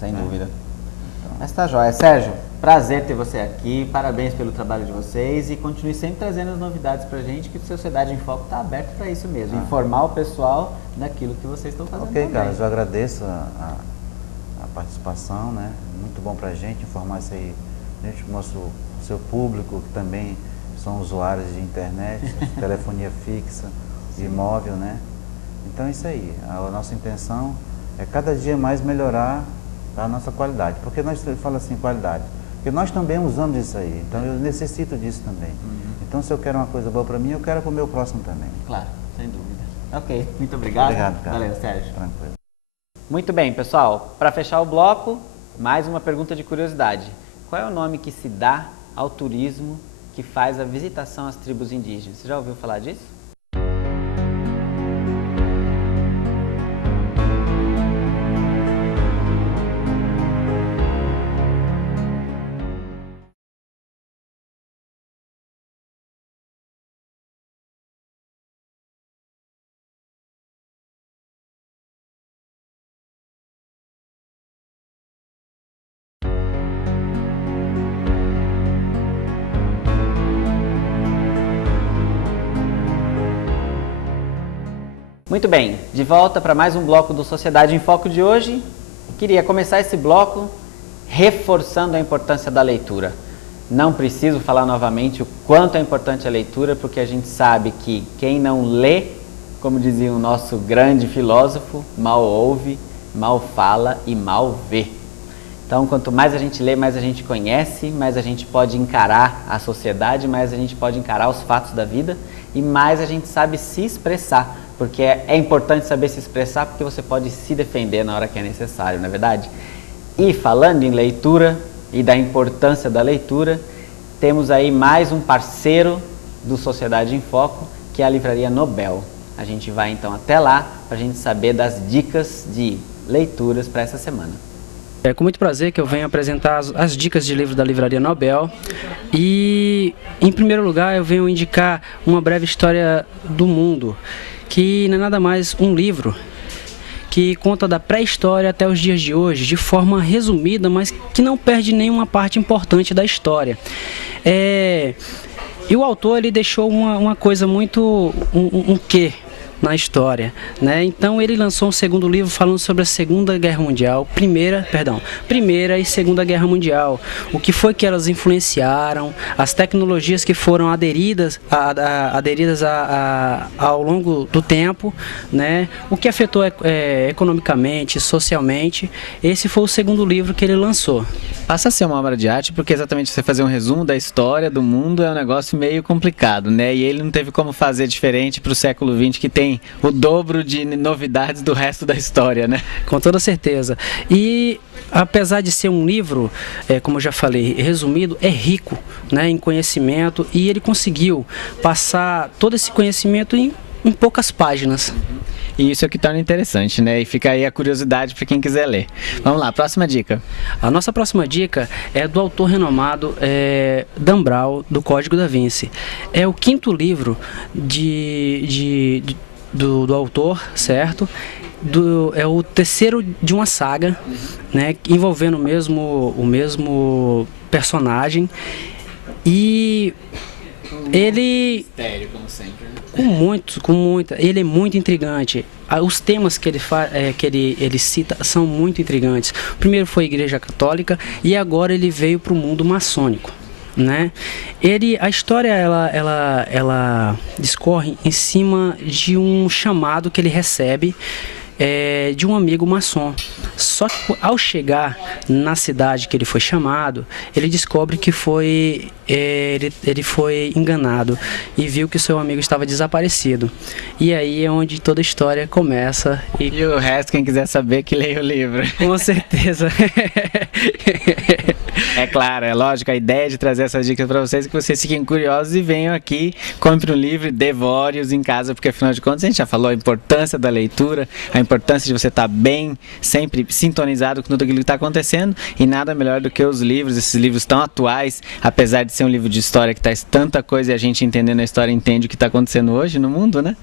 sem dúvida. Mas tá jóia. Sérgio, prazer ter você aqui, parabéns pelo trabalho de vocês e continue sempre trazendo as novidades pra gente, que o Sociedade em Foco tá aberto para isso mesmo, informar o pessoal daquilo que vocês estão fazendo também. Carlos, eu agradeço a participação, né? Muito bom pra gente informar isso aí, seu público, que também são usuários de internet, telefonia fixa, imóvel, né? Então é isso aí, a nossa intenção é cada dia mais melhorar a nossa qualidade. Porque nós falamos assim, qualidade, porque nós também usamos isso aí, então eu necessito disso também. Então se eu quero uma coisa boa para mim, eu quero para o meu próximo também. Claro, sem dúvida. Ok, muito obrigado. Obrigado, cara. Valeu, Sérgio. Tranquilo. Muito bem, pessoal, para fechar o bloco, mais uma pergunta de curiosidade. Qual é o nome que se dá ao turismo que faz a visitação às tribos indígenas? Você já ouviu falar disso? Muito bem, de volta para mais um bloco do Sociedade em Foco de hoje. Queria começar esse bloco reforçando a importância da leitura. Não preciso falar novamente o quanto é importante a leitura, porque a gente sabe que quem não lê, como dizia o nosso grande filósofo, mal ouve, mal fala e mal vê. Então, quanto mais a gente lê, mais a gente conhece, mais a gente pode encarar a sociedade, mais a gente pode encarar os fatos da vida e mais a gente sabe se expressar. Porque é importante saber se expressar, porque você pode se defender na hora que é necessário, não é verdade? E falando em leitura e da importância da leitura, temos aí mais um parceiro do Sociedade em Foco, que é a Livraria Nobel. A gente vai então até lá para a gente saber das dicas de leituras para essa semana. É com muito prazer que eu venho apresentar as dicas de livro da Livraria Nobel e, em primeiro lugar, eu venho indicar Uma Breve História do Mundo, que não é nada mais um livro que conta da pré-história até os dias de hoje, de forma resumida, mas que não perde nenhuma parte importante da história. E o autor ele deixou uma coisa muito, um quê na história, né? Então ele lançou um segundo livro falando sobre a Segunda Guerra Mundial, Primeira e Segunda Guerra Mundial, o que foi que elas influenciaram, as tecnologias que foram aderidas ao longo do tempo, né? O que afetou economicamente, socialmente. Esse foi o segundo livro que ele lançou. Passa a ser uma obra de arte, porque exatamente você fazer um resumo da história do mundo é um negócio meio complicado, né? E ele não teve como fazer diferente para o século XX, que tem o dobro de novidades do resto da história, né? Com toda certeza. E apesar de ser um livro, como eu já falei, resumido, é rico, né, em conhecimento, e ele conseguiu passar todo esse conhecimento em poucas páginas. E isso é o que torna interessante, né? E fica aí a curiosidade para quem quiser ler. Vamos lá, próxima dica. A nossa próxima dica é do autor renomado Dan Brown, do Código da Vinci. É o quinto livro do autor, certo? É o terceiro de uma saga, né, envolvendo o mesmo personagem. E ele... Mistério, como sempre, né? Ele é muito intrigante. Os temas que ele cita são muito intrigantes. O primeiro foi a Igreja Católica e agora ele veio para o mundo maçônico, né? A história ela discorre em cima de um chamado que ele recebe de um amigo maçom. Só que ao chegar na cidade que ele foi chamado, ele descobre que ele foi enganado e viu que o seu amigo estava desaparecido. E aí é onde toda a história começa. E o resto, quem quiser saber, que leia o livro. Com certeza. É claro, é lógico, a ideia de trazer essas dicas para vocês é que vocês fiquem curiosos e venham aqui, compre um livro, devore-os em casa, porque afinal de contas a gente já falou a importância da leitura, a importância de você estar bem, sempre sintonizado com tudo aquilo que está acontecendo, e nada melhor do que os livros, esses livros tão atuais, apesar de ser um livro de história que traz tanta coisa e a gente entendendo a história entende o que está acontecendo hoje no mundo, né?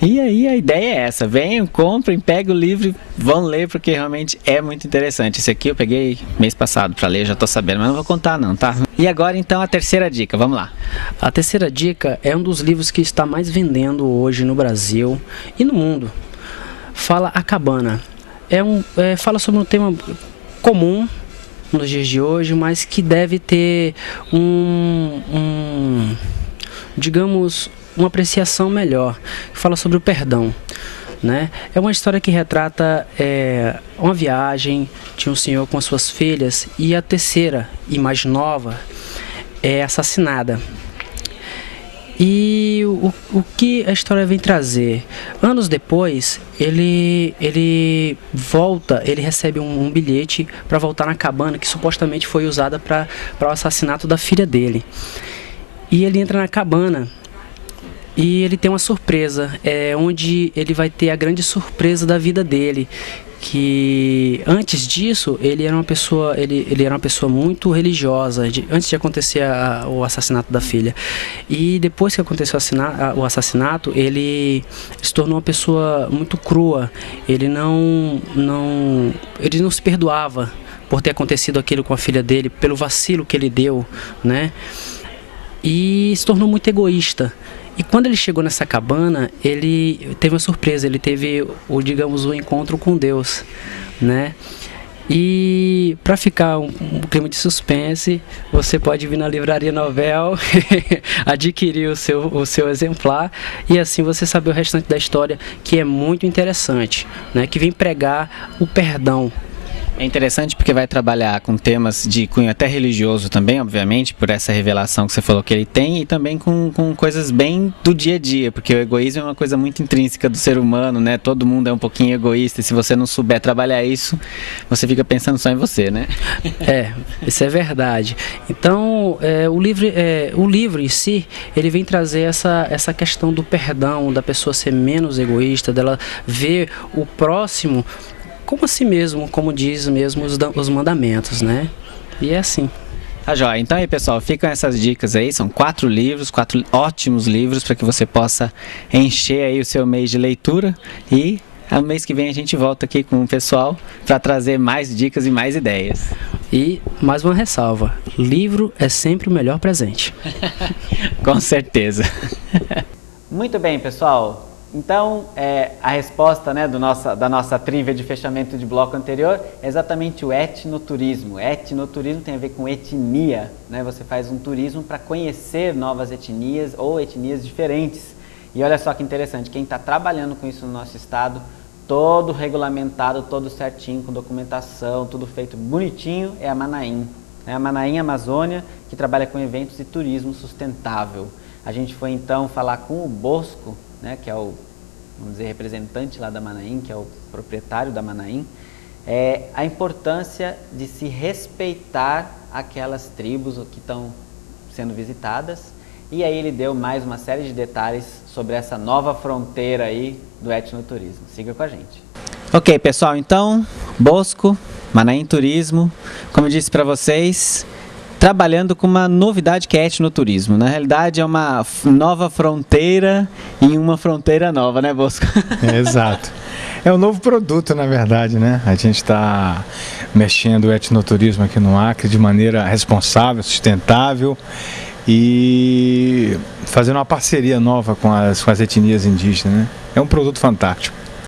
E aí a ideia é essa, venham, comprem, peguem o livro, vão ler, porque realmente é muito interessante. Esse aqui eu peguei mês passado para ler, já tô sabendo, mas não vou contar não, tá? E agora então a terceira dica, vamos lá. A terceira dica é um dos livros que está mais vendendo hoje no Brasil e no mundo. Fala A Cabana. Fala sobre um tema comum nos dias de hoje, mas que deve ter digamos, uma apreciação melhor. Fala sobre o perdão. Né? É uma história que retrata uma viagem de um senhor com as suas filhas e a terceira, e mais nova, é assassinada. E o que a história vem trazer? Anos depois, ele volta, ele recebe um bilhete para voltar na cabana que supostamente foi usada para o assassinato da filha dele. E ele entra na cabana e ele tem uma surpresa, onde ele vai ter a grande surpresa da vida dele, que antes disso ele era uma pessoa muito religiosa, antes de acontecer o assassinato da filha. E depois que aconteceu o assassinato, ele se tornou uma pessoa muito crua. Ele não se perdoava por ter acontecido aquilo com a filha dele, pelo vacilo que ele deu, né? E se tornou muito egoísta. E quando ele chegou nessa cabana, ele teve uma surpresa, ele teve o encontro com Deus, né? E para ficar um clima de suspense, você pode vir na Livraria Nobel, adquirir o seu exemplar e assim você saber o restante da história, que é muito interessante, né? Que vem pregar o perdão. É interessante porque vai trabalhar com temas de cunho até religioso também, obviamente, por essa revelação que você falou que ele tem, e também com coisas bem do dia a dia, porque o egoísmo é uma coisa muito intrínseca do ser humano, né? Todo mundo é um pouquinho egoísta, e se você não souber trabalhar isso, você fica pensando só em você, né? Isso é verdade. Então, o livro em si, ele vem trazer essa questão do perdão, da pessoa ser menos egoísta, dela ver o próximo como a si mesmo, como diz mesmo os mandamentos, né? E é assim. Tá joia. Então aí, pessoal, ficam essas dicas aí, são 4 livros, 4 ótimos livros para que você possa encher aí o seu mês de leitura, e no mês que vem a gente volta aqui com o pessoal para trazer mais dicas e mais ideias. E mais uma ressalva, livro é sempre o melhor presente. Com certeza. Muito bem, pessoal. Então, a resposta, né, da nossa trivia de fechamento de bloco anterior é exatamente o etnoturismo. Etnoturismo tem a ver com etnia, né? Você faz um turismo para conhecer novas etnias ou etnias diferentes. E olha só que interessante, quem está trabalhando com isso no nosso estado, todo regulamentado, todo certinho, com documentação, tudo feito bonitinho, é a Manaim. É a Manaim Amazônia, que trabalha com eventos e turismo sustentável. A gente foi então falar com o Bosco, né, que é o, vamos dizer, representante lá da Manaim, que é o proprietário da Manaim, a importância de se respeitar aquelas tribos que estão sendo visitadas, e aí ele deu mais uma série de detalhes sobre essa nova fronteira aí do etnoturismo. Siga com a gente. Ok, pessoal, então, Bosco, Manaim Turismo, como eu disse para vocês, trabalhando com uma novidade que é etnoturismo. Na realidade é uma nova fronteira em uma fronteira nova, né, Bosco? Exato. É um novo produto, na verdade, né? A gente está mexendo o etnoturismo aqui no Acre de maneira responsável, sustentável e fazendo uma parceria nova com as etnias indígenas, né? É um produto fantástico.